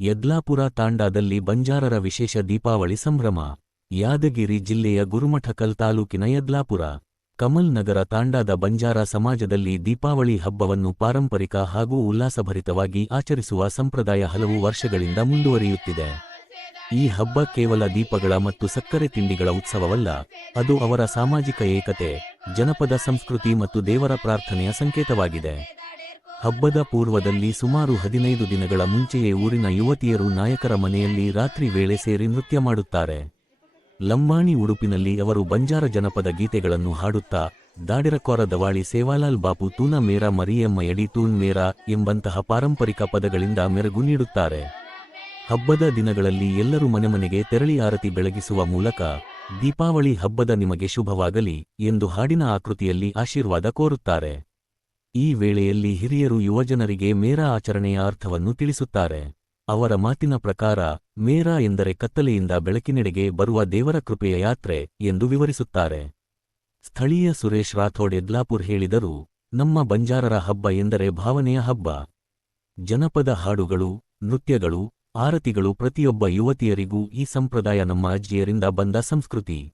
ಯದ್ಲಾಪುರ ತಾಂಡಾದಲ್ಲಿ ಬಂಜಾರರ ವಿಶೇಷ ದೀಪಾವಳಿ ಸಂಭ್ರಮ. ಯಾದಗಿರಿ ಜಿಲ್ಲೆಯ ಗುರುಮಠಕಲ್ ತಾಲೂಕಿನ ಯದ್ಲಾಪುರ, ಕಮಲ್ ನಗರ ತಾಂಡಾದ ಬಂಜಾರ ಸಮಾಜದಲ್ಲಿ ದೀಪಾವಳಿ ಹಬ್ಬವನ್ನು ಪಾರಂಪರಿಕ ಹಾಗೂ ಉಲ್ಲಾಸಭರಿತವಾಗಿ ಆಚರಿಸುವ ಸಂಪ್ರದಾಯ ಹಲವು ವರ್ಷಗಳಿಂದ ಮುಂದುವರಿಯುತ್ತಿದೆ. ಈ ಹಬ್ಬ ಕೇವಲ ದೀಪಗಳ ಮತ್ತು ಸಕ್ಕರೆ ತಿಂಡಿಗಳ ಉತ್ಸವವಲ್ಲ, ಅದು ಅವರ ಸಾಮಾಜಿಕ ಏಕತೆ, ಜನಪದ ಸಂಸ್ಕೃತಿ ಮತ್ತು ದೇವರ ಪ್ರಾರ್ಥನೆಯ ಸಂಕೇತವಾಗಿದೆ. ಹಬ್ಬದ ಪೂರ್ವದಲ್ಲಿ ಸುಮಾರು ಹದಿನೈದು ದಿನಗಳ ಮುಂಚೆಯೇ ಊರಿನ ಯುವತಿಯರು ನಾಯಕರ ಮನೆಯಲ್ಲಿ ರಾತ್ರಿ ವೇಳೆ ಸೇರಿ ನೃತ್ಯ ಮಾಡುತ್ತಾರೆ. ಲಂಬಾಣಿ ಉಡುಪಿನಲ್ಲಿ ಅವರು ಬಂಜಾರ ಜನಪದ ಗೀತೆಗಳನ್ನು ಹಾಡುತ್ತಾ ದಾಡಿರಕೋರ ದವಾಳಿ ಸೇವಾಲಾಲ್ ಬಾಪು ತೂನ ಮೇರ ಮರಿಯಮ್ಮ ಎಡಿ ತೂನ್ ಮೇರ ಎಂಬಂತಹ ಪಾರಂಪರಿಕ ಪದಗಳಿಂದ ಮೆರಗು ನೀಡುತ್ತಾರೆ. ಹಬ್ಬದ ದಿನಗಳಲ್ಲಿ ಎಲ್ಲರೂ ಮನೆಮನೆಗೆ ತೆರಳಿ ಆರತಿ ಬೆಳಗಿಸುವ ಮೂಲಕ, ದೀಪಾವಳಿ ಹಬ್ಬದ ನಿಮಗೆ ಶುಭವಾಗಲಿ ಎಂದು ಹಾಡಿನ ಆಕೃತಿಯಲ್ಲಿ ಆಶೀರ್ವಾದ ಕೋರುತ್ತಾರೆ. ಈ ವೇಳೆಯಲ್ಲಿ ಹಿರಿಯರು ಯುವಜನರಿಗೆ ಮೇರಾ ಆಚರಣೆಯ ಅರ್ಥವನ್ನು ತಿಳಿಸುತ್ತಾರೆ. ಅವರ ಮಾತಿನ ಪ್ರಕಾರ, ಮೇರಾ ಎಂದರೆ ಕತ್ತಲೆಯಿಂದ ಬೆಳಕಿನೆಡೆಗೆ ಬರುವ ದೇವರ ಕೃಪೆಯ ಯಾತ್ರೆ ಎಂದು ವಿವರಿಸುತ್ತಾರೆ. ಸ್ಥಳೀಯ ಸುರೇಶ್ ರಾಥೋಡ್ ಎದ್ಲಾಪುರ್ ಹೇಳಿದರು, ನಮ್ಮ ಬಂಜಾರರ ಹಬ್ಬ ಎಂದರೆ ಭಾವನೆಯ ಹಬ್ಬ. ಜನಪದ ಹಾಡುಗಳು, ನೃತ್ಯಗಳು, ಆರತಿಗಳು ಪ್ರತಿಯೊಬ್ಬ ಯುವತಿಯರಿಗೂ ಈ ಸಂಪ್ರದಾಯ ನಮ್ಮ ಅಜ್ಜಿಯರಿಂದ ಬಂದ ಸಂಸ್ಕೃತಿ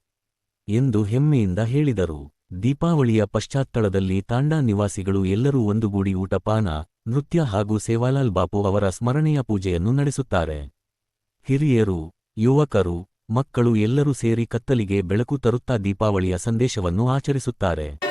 ಎಂದು ಹೆಮ್ಮೆಯಿಂದ ಹೇಳಿದರು. ದೀಪಾವಳಿಯ ಪಶ್ಚಾತ್ತಳದಲ್ಲಿ ತಾಂಡಾ ನಿವಾಸಿಗಳು ಎಲ್ಲರೂ ಒಂದುಗೂಡಿ ಊಟಪಾನ, ನೃತ್ಯ ಹಾಗೂ ಸೇವಾಲಾಲ್ ಬಾಪು ಅವರ ಸ್ಮರಣೆಯ ಪೂಜೆಯನ್ನು ನಡೆಸುತ್ತಾರೆ. ಹಿರಿಯರು, ಯುವಕರು, ಮಕ್ಕಳು ಎಲ್ಲರೂ ಸೇರಿ ಕತ್ತಲಿಗೆ ಬೆಳಕು ತರುತ್ತಾ ದೀಪಾವಳಿಯ ಸಂದೇಶವನ್ನು ಆಚರಿಸುತ್ತಾರೆ.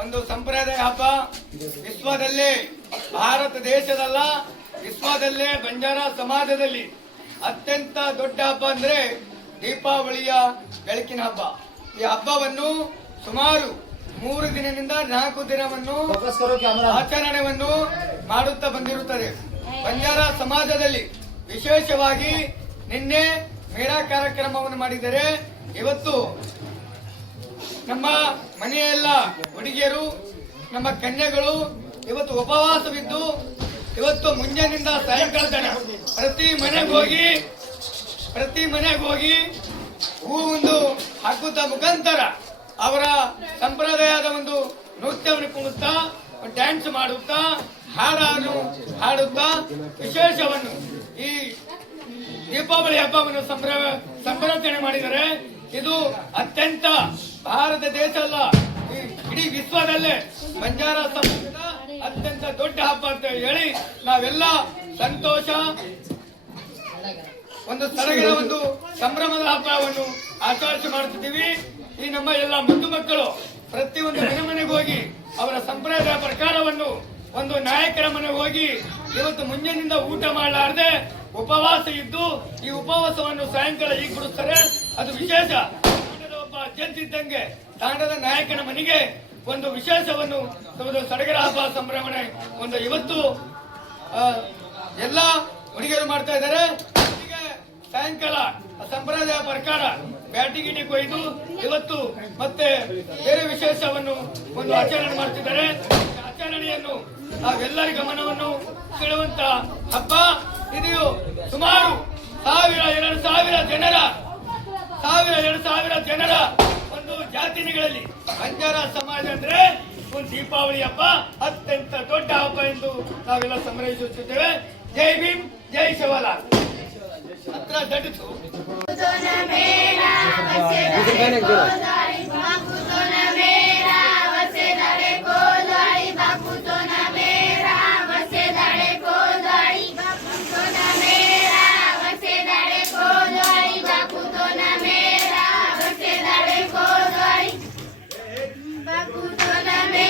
ಒಂದು ಸಂಪ್ರದಾಯ ಹಬ್ಬ ವಿಶ್ವದಲ್ಲೇ, ಭಾರತ ದೇಶದಲ್ಲ, ವಿಶ್ವದಲ್ಲೇ, ಬಂಜಾರ ಸಮಾಜದಲ್ಲಿ ಅತ್ಯಂತ ದೊಡ್ಡ ಹಬ್ಬ ಅಂದ್ರೆ ದೀಪಾವಳಿಯ ಬೆಳಕಿನ ಹಬ್ಬ. ಈ ಹಬ್ಬವನ್ನು ಸುಮಾರು ಮೂರು ದಿನದಿಂದ ನಾಲ್ಕು ದಿನವನ್ನು ಆಚರಣೆಯನ್ನು ಮಾಡುತ್ತಾ ಬಂದಿರುತ್ತದೆ. ಬಂಜಾರ ಸಮಾಜದಲ್ಲಿ ವಿಶೇಷವಾಗಿ ನಿನ್ನೆ ಮೇಳ ಕಾರ್ಯಕ್ರಮವನ್ನು ಮಾಡಿದರೆ ಇವತ್ತು ನಮ್ಮ ಮನೆಯೆಲ್ಲ ಹುಡುಗಿಯರು, ನಮ್ಮ ಕನ್ಯೆಗಳು, ಇವತ್ತು ಉಪವಾಸವಿದ್ದು, ಇವತ್ತು ಮುಂಜಾನಿಂದ ಸಾಯಂಕಾಲ ತನ ಪ್ರತಿ ಮನೆಗೆ ಹೋಗಿ, ಪ್ರತಿ ಮನೆಗೆ ಹೋಗಿ ಹೂ ಒಂದು ಹಾಕುತ್ತಾ ಮುಖಾಂತರ ಅವರ ಸಂಪ್ರದಾಯದ ಒಂದು ನೃತ್ಯವನ್ನು ಕುಣುತ್ತಾ ಡ್ಯಾನ್ಸ್ ಮಾಡುತ್ತಾ, ಹಾಡನ್ನು ಹಾಡುತ್ತಾ, ವಿಶೇಷವನ್ನು ಈ ದೀಪಾವಳಿ ಹಬ್ಬವನ್ನು ಸಂಭ್ರ ಸಂಭ್ರಮಣೆ ಮಾಡಿದರೆ ಇದು ಅತ್ಯಂತ ಭಾರತ ದೇಶ ಅಲ್ಲ ಇಡೀ ವಿಶ್ವದಲ್ಲೇ ಬಂಜಾರ ಸಮಾಜದ ಅತ್ಯಂತ ದೊಡ್ಡ ಹಬ್ಬ ಅಂತ ಹೇಳಿ ನಾವೆಲ್ಲ ಸಂತೋಷ, ಒಂದು ಸಡಗರ, ಒಂದು ಸಂಭ್ರಮದ ಹಬ್ಬವನ್ನು ಆಚರಿಸಿ ಮಾಡುತ್ತಿದ್ದೀವಿ. ಈ ನಮ್ಮ ಎಲ್ಲ ಮುದ್ದು ಮಕ್ಕಳು ಪ್ರತಿಯೊಂದು ಮನೆ ಮನೆಗೆ ಹೋಗಿ ಅವರ ಸಂಪ್ರದಾಯ ಪ್ರಕಾರವನ್ನು ಒಂದು ನಾಯಕರ ಮನೆಗೆ ಹೋಗಿ ಇವತ್ತು ಮುಂಜಾನಿಂದ ಊಟ ಮಾಡಲಾರದೆ ಉಪವಾಸ ಇದ್ದು ಈ ಉಪವಾಸವನ್ನು ಸಾಯಂಕಾಲ ಈಗ ಬಿಡುತ್ತಾರೆ ಅದು ವಿಶೇಷ. ಒಬ್ಬ ಅಧ್ಯಕ್ಷ ಇದ್ದಂಗೆ ತಾಂಡದ ನಾಯಕನ ಮನೆಗೆ ಒಂದು ವಿಶೇಷವನ್ನು ಸಡಗರ ಹಬ್ಬ ಸಂಭ್ರಮಣೆ ಒಂದು ಇವತ್ತು ಎಲ್ಲ ಹುಡುಗಿಯರು ಮಾಡ್ತಾ ಇದ್ದಾರೆ. ಸಾಯಂಕಾಲ ಸಂಪ್ರದಾಯ ಪ್ರಕಾರ ಬ್ಯಾಟಿ ಗಿಟಿ ಕೊಯ್ದು ಇವತ್ತು ಮತ್ತೆ ಬೇರೆ ವಿಶೇಷವನ್ನು ಒಂದು ಆಚರಣೆ ಮಾಡ್ತಿದ್ದಾರೆ. ಆಚರಣೆಯನ್ನು ನಾವೆಲ್ಲರ ಗಮನವನ್ನು ಸೆಳೆಯುವಂತ ಹಬ್ಬ. ಇದು ಸುಮಾರು ಸಾವಿರ, ಎರಡು ಸಾವಿರ ಜನರ, ಸಾವಿರ, ಎರಡು ಸಾವಿರ ಜನರ ಒಂದು ಜಾತಿನಿಗಳಲ್ಲಿ ಬಂಜಾರ ಸಮಾಜ ಅಂದ್ರೆ ಒಂದು ದೀಪಾವಳಿ ಹಬ್ಬ, ಅತ್ಯಂತ ದೊಡ್ಡ ಹಬ್ಬ ಎಂದು ನಾವೆಲ್ಲ ಸಂಗ್ರಹಿಸುತ್ತಿದ್ದೇವೆ. ಜೈ ಭೀಮ್, ಜೈ ಶಿವಲಾಲ್. ಹತ್ರ ದಡಿತು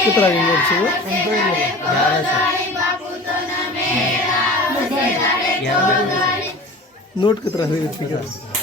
કેટલા વિંગર છે. નોટ કેટલા હોય છે.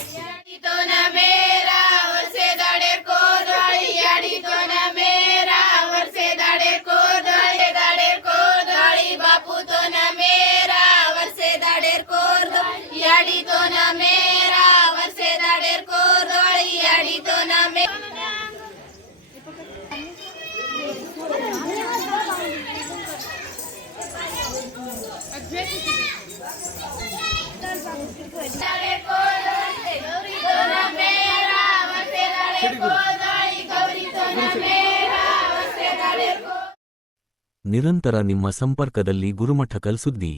ನಿರಂತರ ನಿಮ್ಮ ಸಂಪರ್ಕದಲ್ಲಿ ಗುರುಮಠಕಲ್ ಸುದ್ದಿ